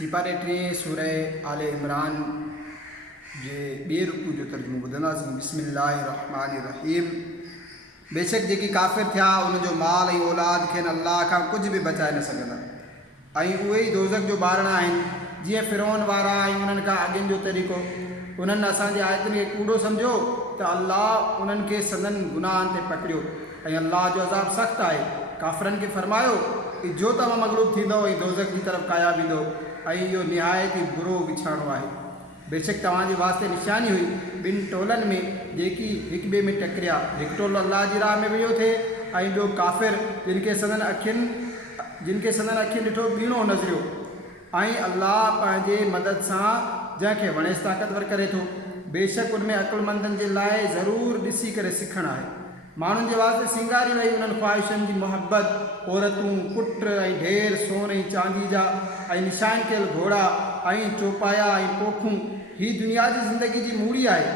सिपारे 3 सूरह आले इमरान जे ॿिए रुकू जो तर्जुमो ॿुधंदासीं। बिस्मिल्लाहिर्रहमानिर्रहीम। बेशक जेकी काफ़िर थिया उनजो माल ऐं औलाद खेनि अल्लाह खां कुझु बि बचाए न सघंदा ऐं उहे ई दोज़ख जो ॿारणा आहिनि। जीअं फ़िरौन वारा ऐं उन्हनि खां अॻियुनि जो तरीक़ो, उन्हनि असांजे आयतुनि खे कूड़ो सम्झो त अल्लाह उन्हनि खे सदन गुनाहनि ते पकड़ियो ऐं अल्लाह जो अज़ाब सख़्तु आहे। काफ़िरनि खे फरमायो कि जो तव्हां मग़लूब थींदो ऐं दोज़ख जी तरफ़ काया वेंदो ऐं इहो निहायत ई बुरो विछाणो आहे। बेशक तव्हांजे वास्ते निशानी हुई ॿिनि टोलनि में जेकी हिक ॿिए में टकरिया। हिकु टोलो अल्लाह जी राह में वियो थिए ऐं ॿियो काफ़िर जिन खे सदन अखियुनि ॾिठो ॿीणो नज़रियो। ऐं अल्लाह पंहिंजे मदद सां जंहिंखे वणेसि ताक़तवर करे थो। बेशक उनमें अकुलमंदनि जे लाइ ज़रूरु ॾिसी करे सिखणु आहे। माण्हुनि जे वास्ते सिंगारी वई उन्हनि ख़्वाहिशनि जी मोहबत, औरतूं, पुट ऐं ढेर सोन ऐं चांदी जा ऐं निशान कयल घोड़ा ऐं चौपाया ऐं पोखूं। हीअ दुनिया जी ज़िंदगी जी मूड़ी आहे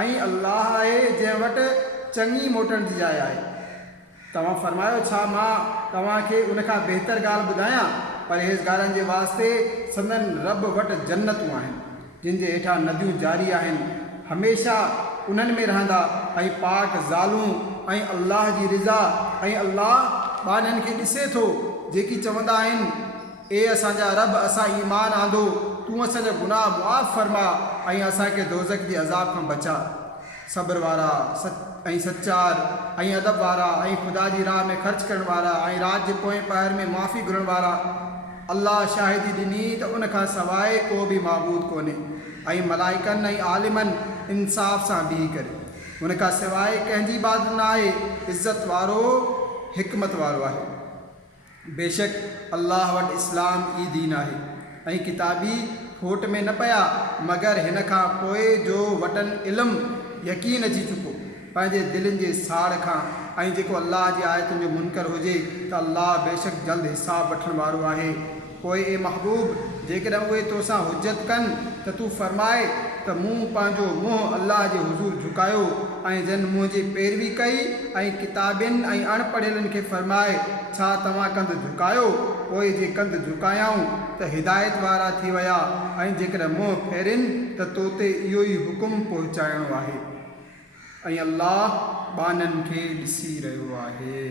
ऐं अल्लाह आहे जंहिं वटि चङी मोटण जी जाइ आहे। तव्हां फरमायो छा मां तव्हांखे उनखां बहितर ॻाल्हि ॿुधायां? परहेज़गारनि जे वास्ते संदन रब वटि जन्नतूं आहिनि जिन जे हेठां नदियूं जारी आहिनि, हमेशह उन्हनि में रहंदा ऐं पाक ज़ालूं ऐं अल्लाह जी रिज़ा ऐं अल्लाह ॿारनि खे ॾिसे थो जेकी चवंदा आहिनि ए असांजा रब असां ईमान आंदो, तूं असांजा गुनाह मुआफ़ फरमा ऐं असांखे दोज़ख जे अज़ाब खां बचा। सब्र वारा ऐं सचार ऐं अदब वारा ऐं ख़ुदा जी राह में ख़र्च करण वारा ऐं रात जे पोएं पहर में माफ़ी घुरण वारा। अल्लाह शाहिदी ॾिनी त उन खां सवाइ को बि माबूद कोन्हे ऐं मलाइकनि ऐं आलिमनि इंसाफ़ सां बीह करे उन खां सवाइ कंहिंजी इबादत न आहे। इज़त वारो हिकमत वारो आहे। बेशक अल्लाह वटि इस्लाम ई दीन आहे ऐं किताबी खोट में न पिया मगर हिन खां पोइ जो वटनि इल्मु यकीन अची चुको पंहिंजे दिलनि जे साड़ खां। ऐं जेको अल्लाह जी आयतुनि जो मुनकर हुजे त अल्लाह बेशक जल्द हिसाब वठण वारो आहे। पोइ ए महबूब जेकॾहिं उहे तोसां हुजत कनि त तूं फरमाए त मूं पंहिंजो मुंहुं अल्लाह जे हुज़ूर झुकायो ऐं जन मुंहिंजी पैरवी कई ऐं किताबियुनि ऐं अणपढ़ियलनि खे फरमाए छा तव्हां कंधु झुकायो? पोइ जे कंधु झुकायाऊं त हिदायत वारा थी विया ऐं जेकॾहिं मुंहुं फेरिन त तो ते इहो ई हुकुम पहुचाइणो आहे ऐं अल्लाह ॿाननि खे ॾिसी रहियो आहे।